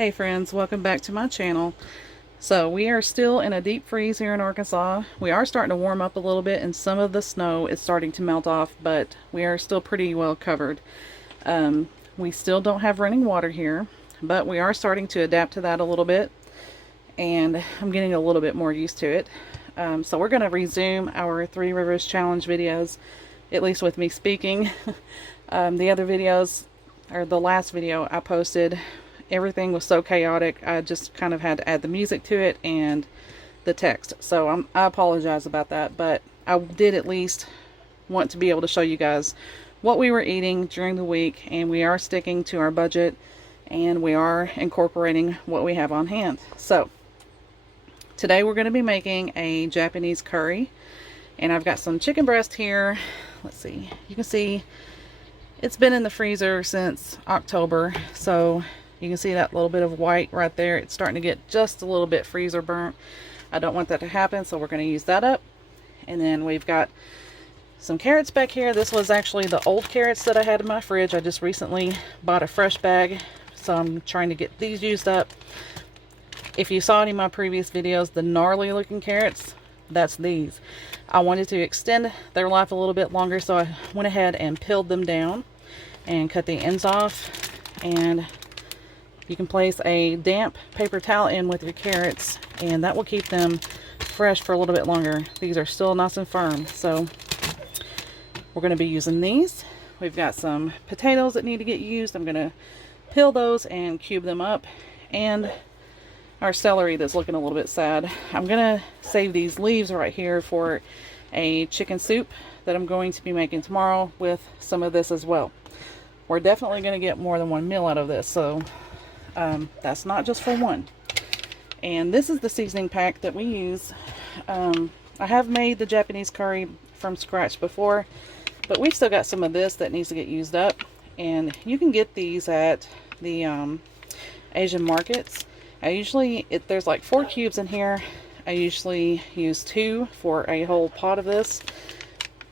Hey friends, welcome back to my channel. So we are still in a deep freeze here in Arkansas. We are starting to warm up a little bit and some of the snow is starting to melt off, but we are still pretty well covered. We still don't have running water here, but we are starting to adapt to that a little bit, and I'm getting a little bit more used to it. So we're going to resume our Three Rivers Challenge videos, at least with me speaking. The other videos, or the last video I posted, everything was so chaotic. I just kind of had to add the music to it and the text. So I apologize about that, but I did at least want to be able to show you guys what we were eating during the week, and we are sticking to our budget and we are incorporating what we have on hand. So today we're going to be making a Japanese curry, and I've got some chicken breast here. Let's see, you can see it's been in the freezer since October, so you can see that little bit of white right there. It's starting to get just a little bit freezer burnt. I don't want that to happen, so we're going to use that up. And then we've got some carrots back here. This was actually the old carrots that I had in my fridge. I just recently bought a fresh bag, so I'm trying to get these used up. If you saw any of my previous videos, the gnarly looking carrots, that's these. I wanted to extend their life a little bit longer, so I went ahead and peeled them down and cut the ends off. And you can place a damp paper towel in with your carrots, and that will keep them fresh for a little bit longer. These are still nice and firm, so we're going to be using these. We've got some potatoes that need to get used. I'm going to peel those and cube them up, and our celery that's looking a little bit sad. I'm going to save these leaves right here for a chicken soup that I'm going to be making tomorrow with some of this as well. We're definitely going to get more than one meal out of this, so that's not just for one. And this is the seasoning pack that we use. I have made the Japanese curry from scratch before, but we've still got some of this that needs to get used up, and you can get these at the Asian markets. There's like 4 cubes in here. I usually use 2 for a whole pot of this,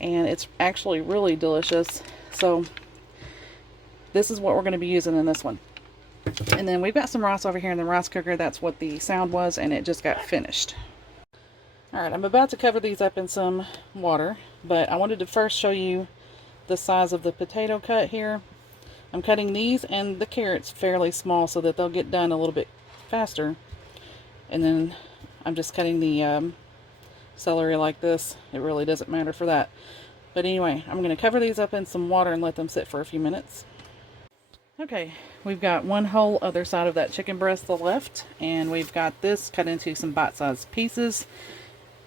and it's actually really delicious. So this is what we're going to be using in this one. And then we've got some rice over here in the rice cooker. That's what the sound was, and it just got finished. Alright, I'm about to cover these up in some water, but I wanted to first show you the size of the potato cut here. I'm cutting these and the carrots fairly small so that they'll get done a little bit faster. And then I'm just cutting the celery like this. It really doesn't matter for that. But anyway, I'm going to cover these up in some water and let them sit for a few minutes. Okay, we've got one whole other side of that chicken breast left, and we've got this cut into some bite-sized pieces,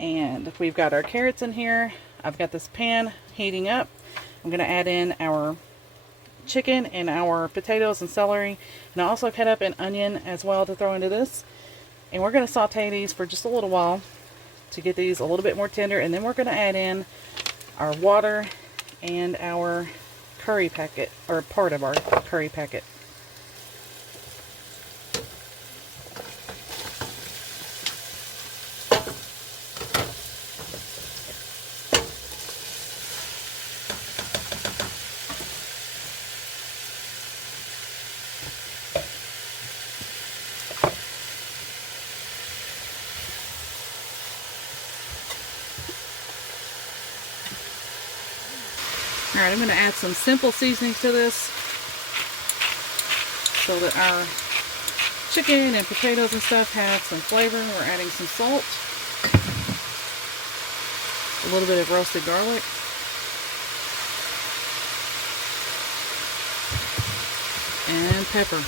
and we've got our carrots in here. I've got this pan heating up. I'm going to add in our chicken and our potatoes and celery, and I also cut up an onion as well to throw into this, and we're going to saute these for just a little while to get these a little bit more tender, and then we're going to add in our water and our curry packet, or part of our curry packet. Alright, I'm going to add some simple seasonings to this so that our chicken and potatoes and stuff have some flavor. We're adding some salt, a little bit of roasted garlic, and pepper.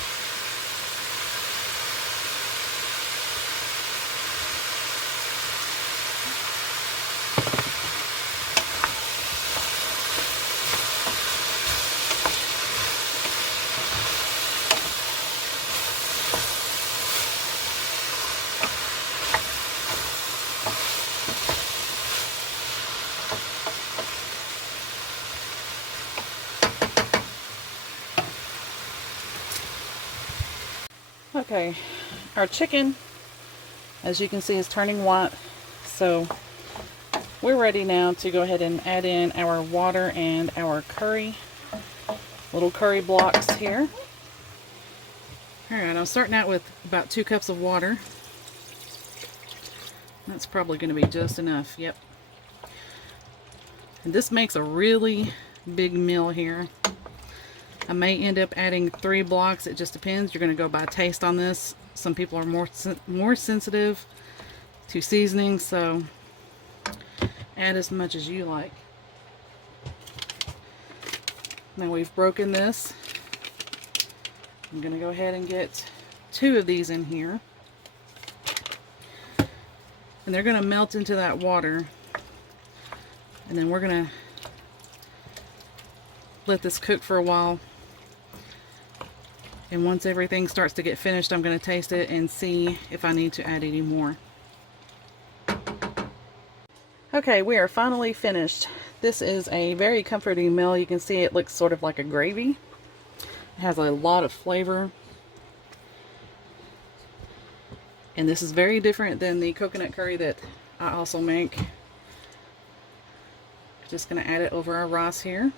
Okay, our chicken, as you can see, is turning white, so we're ready now to go ahead and add in our water and our curry, little curry blocks here. Alright, I'm starting out with about 2 cups of water. That's probably going to be just enough. Yep. And this makes a really big meal here. I may end up adding 3 blocks. It just depends. You're going to go by taste on this. Some people are more sensitive to seasoning, so add as much as you like. Now we've broken this. I'm going to go ahead and get 2 of these in here. And they're going to melt into that water. And then we're going to let this cook for a while. And once everything starts to get finished, I'm going to taste it and see if I need to add any more. Okay, we are finally finished. This is a very comforting meal. You can see it looks sort of like a gravy. It has a lot of flavor. And this is very different than the coconut curry that I also make. Just going to add it over our rice here.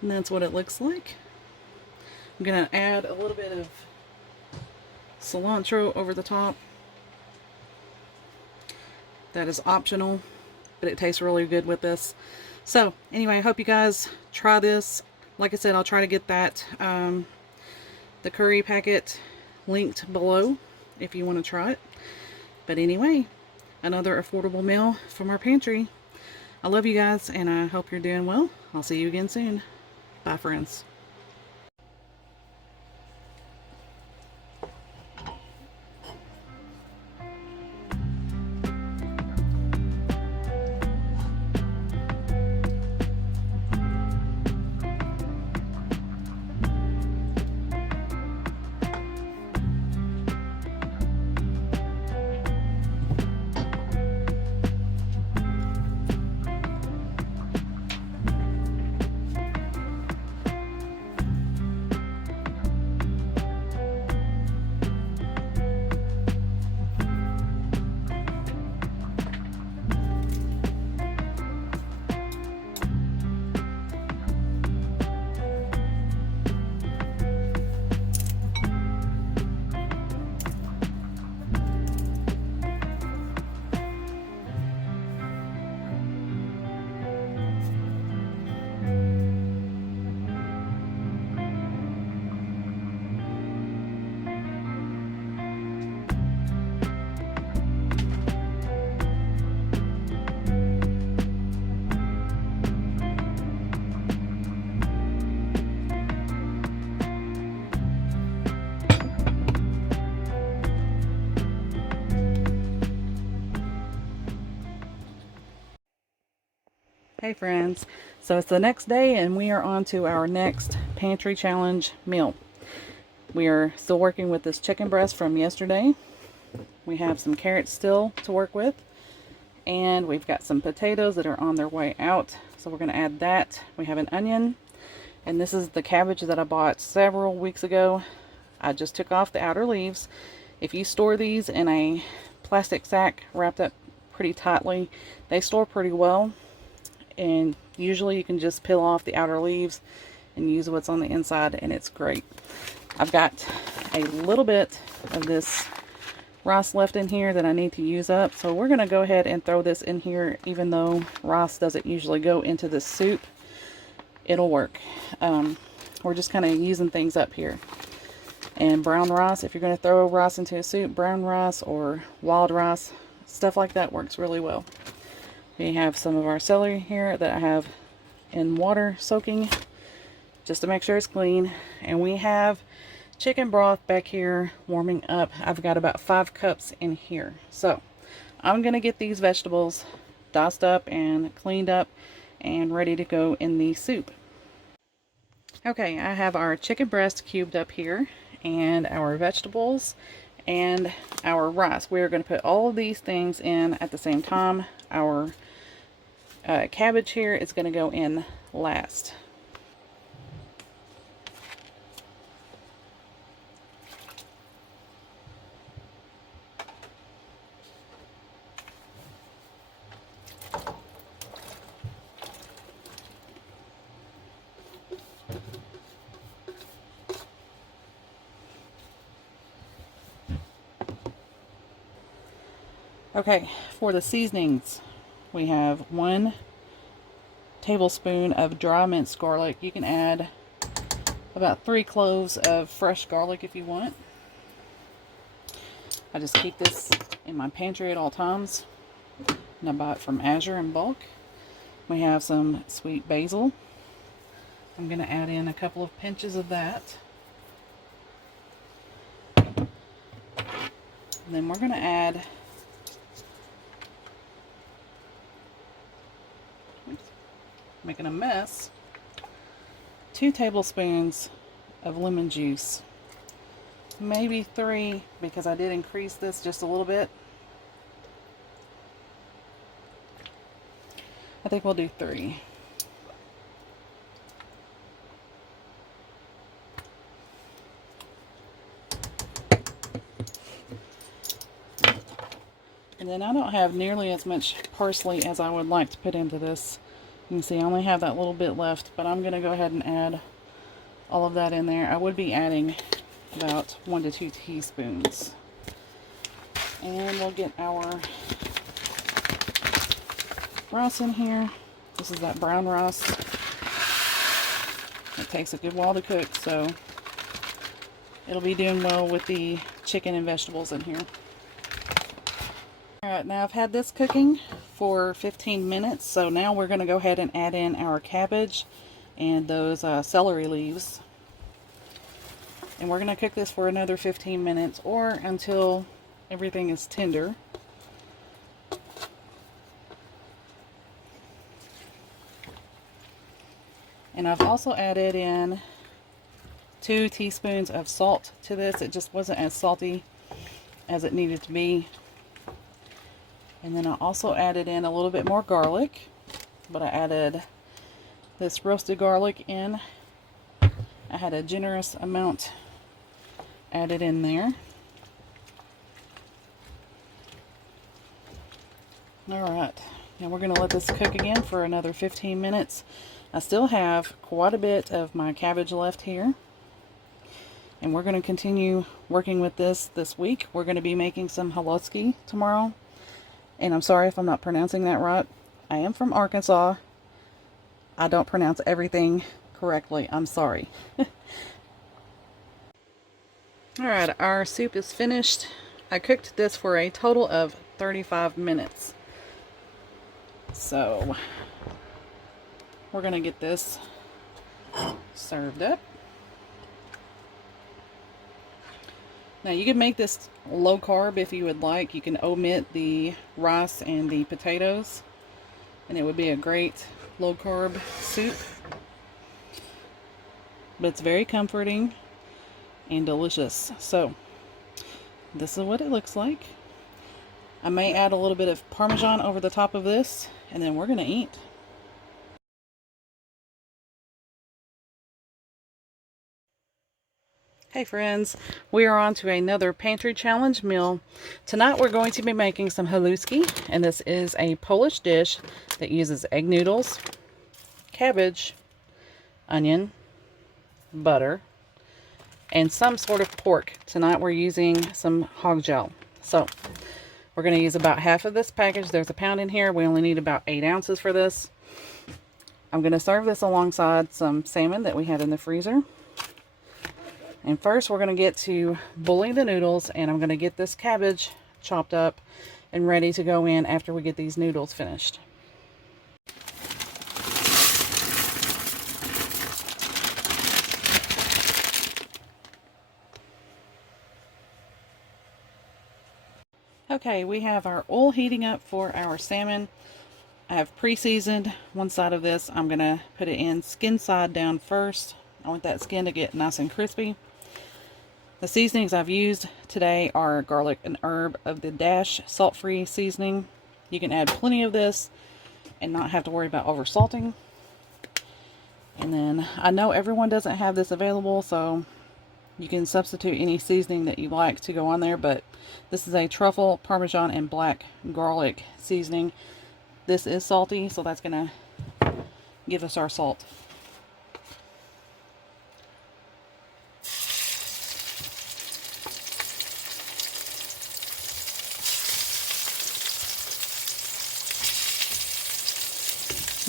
And that's what it looks like. I'm going to add a little bit of cilantro over the top. That is optional, but it tastes really good with this. So anyway, I hope you guys try this. Like I said, I'll try to get that the curry packet linked below if you want to try it. But anyway, another affordable meal from our pantry. I love you guys, and I hope you're doing well. I'll see you again soon. Bye, friends. Hey friends, so it's the next day and we are on to our next pantry challenge meal. We are still working with this chicken breast from yesterday. We have some carrots still to work with, and we've got some potatoes that are on their way out, so we're going to add that. We have an onion, and this is the cabbage that I bought several weeks ago. I just took off the outer leaves. If you store these in a plastic sack wrapped up pretty tightly, they store pretty well. And usually you can just peel off the outer leaves and use what's on the inside, and it's great. I've got a little bit of this rice left in here that I need to use up, so we're going to go ahead and throw this in here. Even though rice doesn't usually go into this soup, it'll work. We're just kind of using things up here. And brown rice, if you're going to throw rice into a soup, brown rice or wild rice, stuff like that works really well. We have some of our celery here that I have in water soaking just to make sure it's clean. And we have chicken broth back here warming up. I've got about 5 cups in here. So I'm going to get these vegetables diced up and cleaned up and ready to go in the soup. Okay, I have our chicken breast cubed up here and our vegetables and our rice. We're going to put all of these things in at the same time. Our cabbage here is going to go in last. Okay, for the seasonings, we have 1 tablespoon of dry minced garlic. You can add about 3 cloves of fresh garlic if you want. I just keep this in my pantry at all times, and I buy it from Azure in bulk. We have some sweet basil. I'm going to add in a couple of pinches of that. And then we're going to add making a mess, 2 tablespoons of lemon juice. Maybe 3 because I did increase this just a little bit. I think we'll do 3. And then I don't have nearly as much parsley as I would like to put into this. You can see I only have that little bit left, but I'm going to go ahead and add all of that in there. I would be adding about 1 to 2 teaspoons. And we'll get our rice in here. This is that brown rice. It takes a good while to cook, so it'll be doing well with the chicken and vegetables in here. Alright, now I've had this cooking for 15 minutes, so now we're going to go ahead and add in our cabbage and those celery leaves. And we're going to cook this for another 15 minutes or until everything is tender. And I've also added in 2 teaspoons of salt to this. It just wasn't as salty as it needed to be. And then I also added in a little bit more garlic, but I added this roasted garlic in. I had a generous amount added in there. Alright, now we're going to let this cook again for another 15 minutes. I still have quite a bit of my cabbage left here. And we're going to continue working with this week. We're going to be making some Haluski tomorrow. And I'm sorry if I'm not pronouncing that right. I am from Arkansas. I don't pronounce everything correctly. I'm sorry. Alright, our soup is finished. I cooked this for a total of 35 minutes. So, we're going to get this served up. Now you can make this low carb if you would like. You can omit the rice and the potatoes, and it would be a great low carb soup. But it's very comforting and delicious. So this is what it looks like. I may add a little bit of Parmesan over the top of this, and then we're going to eat. Hey friends, we are on to another pantry challenge meal. Tonight we're going to be making some Haluski, and this is a Polish dish that uses egg noodles, cabbage, onion, butter, and some sort of pork. Tonight we're using some hog gel. So we're going to use about half of this package. There's a pound in here. We only need about 8 ounces for this. I'm going to serve this alongside some salmon that we had in the freezer. And first we're going to get to boiling the noodles, and I'm going to get this cabbage chopped up and ready to go in after we get these noodles finished. Okay, we have our oil heating up for our salmon. I have pre-seasoned one side of this. I'm going to put it in skin side down first. I want that skin to get nice and crispy. The seasonings I've used today are garlic and herb of the Dash salt-free seasoning. You can add plenty of this and not have to worry about over salting. And then I know everyone doesn't have this available, so you can substitute any seasoning that you like to go on there, but this is a truffle, Parmesan, and black garlic seasoning. This is salty, so that's going to give us our salt.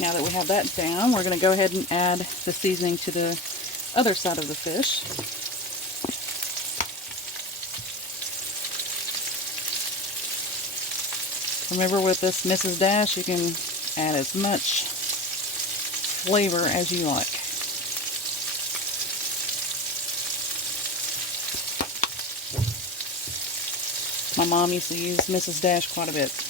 Now that we have that down, we're going to go ahead and add the seasoning to the other side of the fish. Remember, with this Mrs. Dash, you can add as much flavor as you like. My mom used to use Mrs. Dash quite a bit.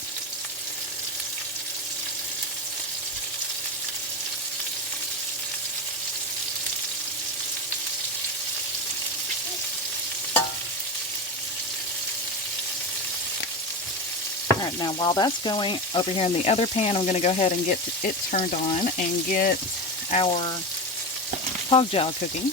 Alright, now while that's going, over here in the other pan, I'm going to go ahead and get it turned on and get our hog jowl cooking.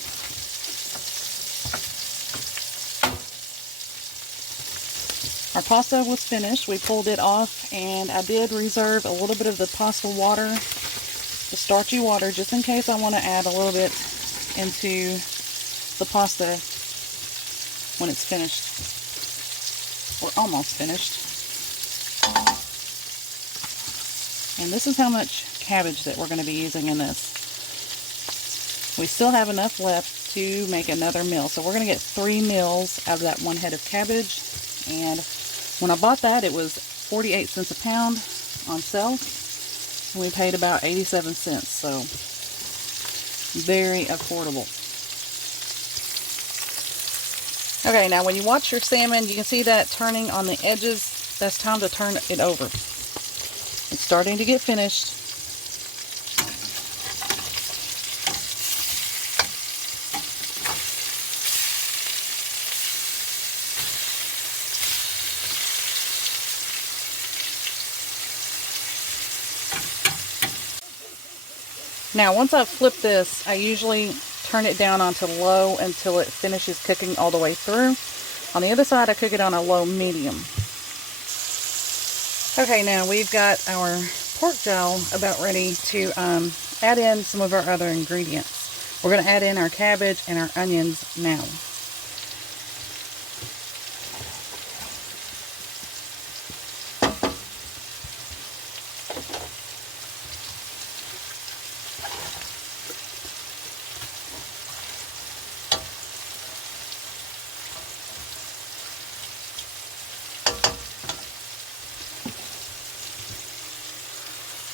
Our pasta was finished. We pulled it off, and I did reserve a little bit of the pasta water, the starchy water, just in case I want to add a little bit into the pasta when it's finished, or almost finished. And this is how much cabbage that we're going to be using in this. We still have enough left to make another meal, so we're going to get 3 meals out of that 1 head of cabbage. And when I bought that, it was 48 cents a pound on sale, and we paid about 87 cents, so very affordable. Okay, now when you watch your salmon, you can see that turning on the edges. That's time to turn it over. It's starting to get finished. Now, once I've flipped this, I usually turn it down onto low until it finishes cooking all the way through. On the other side, I cook it on a low medium. Okay, now we've got our pork jowl about ready to add in some of our other ingredients. We're going to add in our cabbage and our onions now.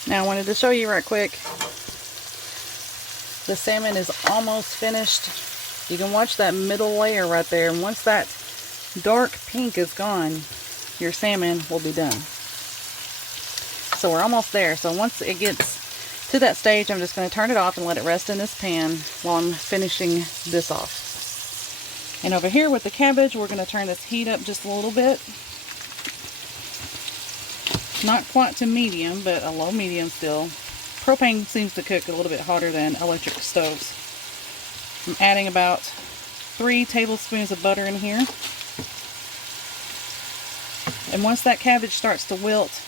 Now, I wanted to show you right quick, the salmon is almost finished. You can watch that middle layer right there, and once that dark pink is gone, your salmon will be done. So we're almost there. So once it gets to that stage, I'm just going to turn it off and let it rest in this pan while I'm finishing this off. And over here with the cabbage, we're going to turn this heat up just a little bit. Not quite to medium, but a low medium still. Propane seems to cook a little bit hotter than electric stoves. I'm adding about 3 tablespoons of butter in here. And once that cabbage starts to wilt,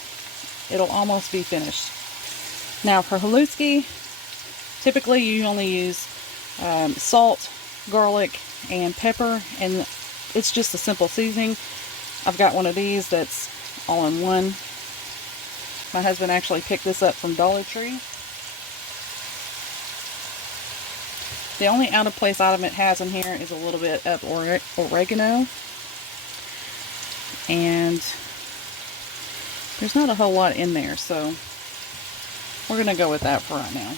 it'll almost be finished. Now for Haluski, typically you only use salt, garlic, and pepper, and it's just a simple seasoning. I've got one of these that's all in one. My husband actually picked this up from Dollar Tree. The only out of place item it has in here is a little bit of oregano. And there's not a whole lot in there, so we're going to go with that for right now.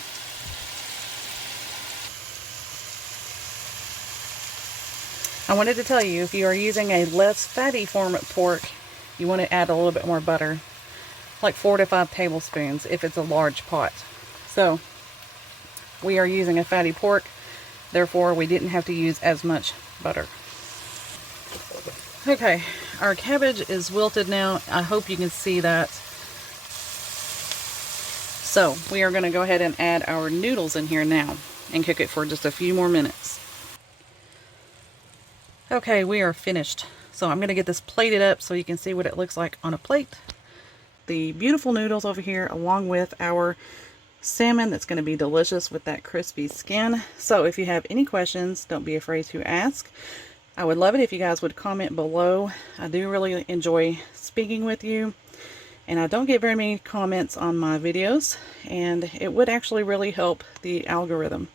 I wanted to tell you, if you are using a less fatty form of pork, you want to add a little bit more butter. Like 4 to 5 tablespoons if it's a large pot. So we are using a fatty pork, therefore we didn't have to use as much butter. Okay, our cabbage is wilted now. I hope you can see that. So we are going to go ahead and add our noodles in here now and cook it for just a few more minutes. Okay, we are finished. So I'm going to get this plated up so you can see what it looks like on a plate. The beautiful noodles over here, along with our salmon that's going to be delicious with that crispy skin. So if you have any questions, don't be afraid to ask. I would love it if you guys would comment below. I do really enjoy speaking with you. And I don't get very many comments on my videos, and it would actually really help the algorithm.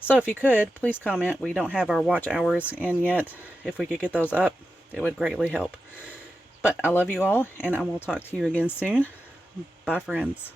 So if you could, please comment. We don't have our watch hours in yet. If we could get those up, it would greatly help. But I love you all, and I will talk to you again soon. Bye, friends.